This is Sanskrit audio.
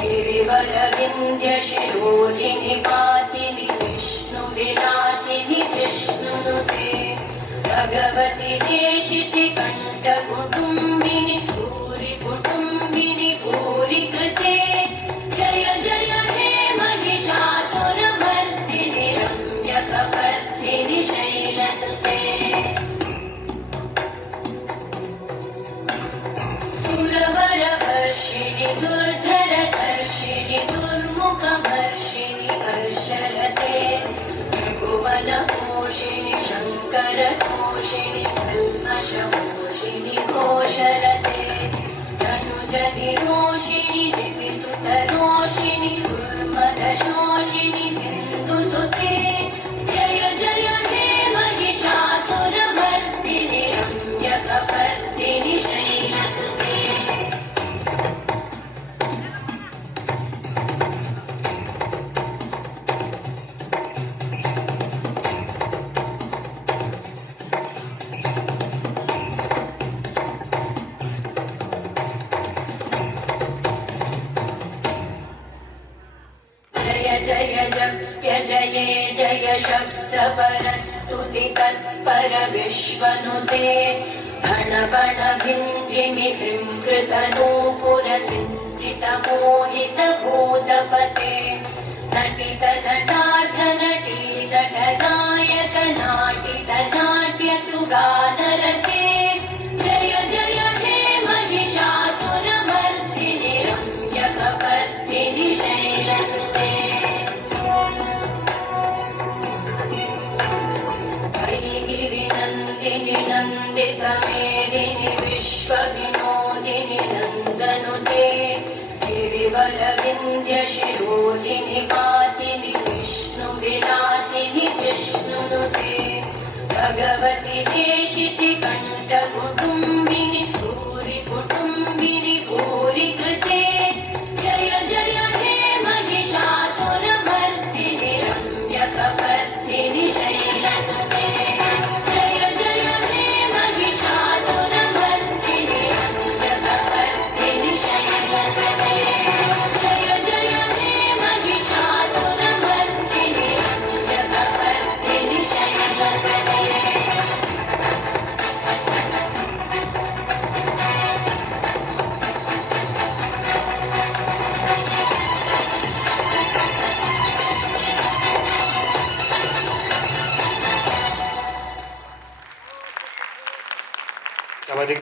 गिरिवरविन्द्यशिरोधिनि वासिनि विष्णुविलासिनि जिष्णुनुते भगवति देशिति कण्ठकुटुम्बिनि भूरि कुटुम्बिनि भूरि कृते जय जय हे महिषासुरमर्दिनि रम्यकपर्दिनि शैलसुते सुरवरवर्षिणि दुर्धरधर्षिणि दुर्मुखवर्षिणि हर्षरते त्रिभुवनपोषिणि शङ्करतोषिणि कल्मषमोषिणि घोषरते धनुजनिरोषिणि दिविसुतरोषिणि दुर्मदशोषिणि सिन्धुसुते जय जय हे महिषासुरमर्दिनि रम्यकपर्दिनि शैलसुते जय जप्य जये जय शब्दपरस्तुति तत्पर विश्वनुते भण भण भिञ्जिमि भृङ्कृतनूपुर सिञ्चित मोहित भूतपते नटित नटार्थ नटी नटनायक नाटित नाट्य सुगानरते जय जय हे महिषासुरमर्दिनि रम्यकपर्दिनि शैलसुते गिरिनन्दिनि नन्दितमेदिनि विश्वविनोदिनि नन्दनुते गिरिवरविन्द्यशिरोधिनि वासिनि विष्णुविलासिनि जिष्णुनुते भगवति देशिति कण्ठकुटुम्बिनि भूरि कुटुम्बिनि भूरि कृते